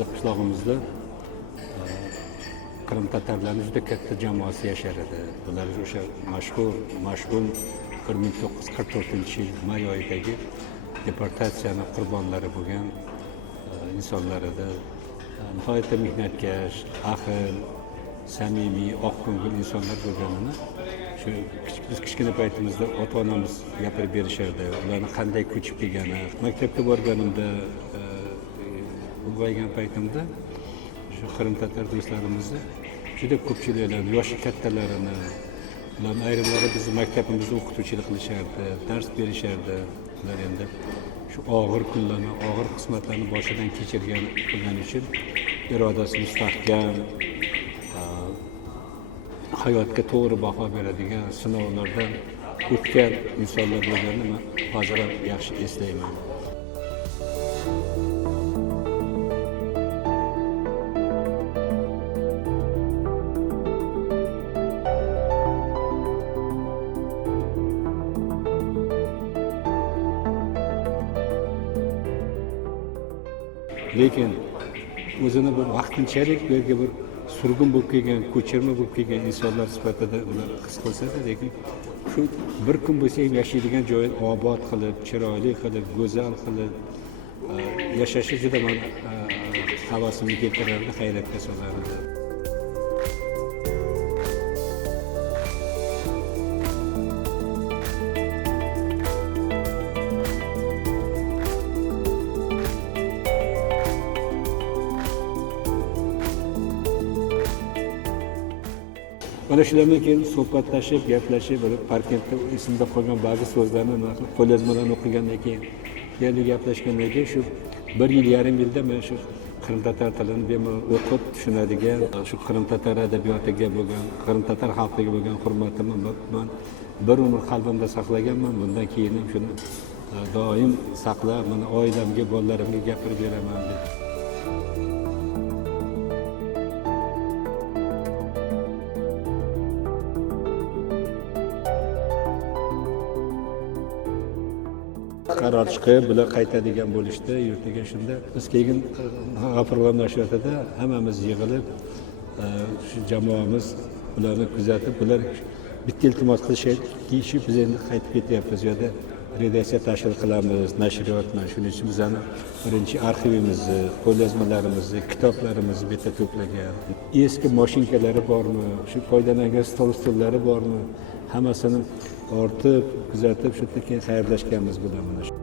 bizni qishlog'imizda Qrim tatarlarning juda katta jamoasi yashar edi. Bular o'sha mashhur 1944-yil may oyidagi deportatsiyaning qurbonlari bo'lgan insonlar edi. Nihoyatda mehnatkash, ahil, samimiy, oqko'ngil insonlar bo'lganini shu biz kichkina paytimizda ota-onamiz gapirib berishardi. Ularni qanday ko'chib kelgani, maktabga borganimda, ulg'aygan paytimda shu Qrim tatar do'stlarimizni juda ko'pchiliklarni, yoshi kattalarini, ularning ayrimlari bizni maktabimizda o'qituvchilik qilishardi, dars berishardi. Ular endi shu og'ir kunlarni, og'ir qismatlarni boshidan kechirgan bo'lgani uchun irodasi mustahkam, hayotga to'g'ri baho beradigan, sinovlardan o'tgan insonlar bo'lganini men hozir ham yaxshi eslayman. Lekin o'zini bir vaqtinchalik belki bir surgun bo'lib kelgan, ko'chirma bo'lib kelgan insonlar sifatida ular his qilsa-da, lekin shu bir kun bo'lsa ham yashaydigan joyini obod qilib, chiroyli qilib, go'zal qilib yashashi juda meni havasimni keltirardi, hayratga solardi. Mana shulardan keyin suhbatlashib, gaplashib, Parkentda esimda qolgan ba'zi so'zlarni, qo'lyozmalarni o'qigandan keyin, yana gaplashgandan keyin shu 1 yil, 1,5 yilda men shu Qrim tatar tilini bemalol o'qib tushunadigan, shu Qrim tatar adabiyotiga bo'lgan, Qrim tatar xalqiga bo'lgan hurmatimni men bir umr qalbimda saqlaganman. Bundan keyin ham shuni doim saqlab, mana oilamga, bolalarimga gapirib beraman deb. Qaror chiqib, bular qaytadigan bo'lishdi yurtiga. Shunda biz keyin g'afurlanishayotganda hammamiz yig'ilib, shu jamoamiz ularni kuzatib, ular bitta iltimos qilishadiki, biz endi qaytib ketyapmiz, yo'da redaksiya tashkil qilamiz, nashriyotni. Shuning uchun bizani birinchi arxivimizni, qo'lyozmalarimizni, kitoblarimizni bu yerda to'plagan. Eski mashinkalari bormi, shu foydalangan stol-ustullari bormi, hammasini ortib, kuzatib, shu yerda keyin xayrlashganmiz bilan mana shu.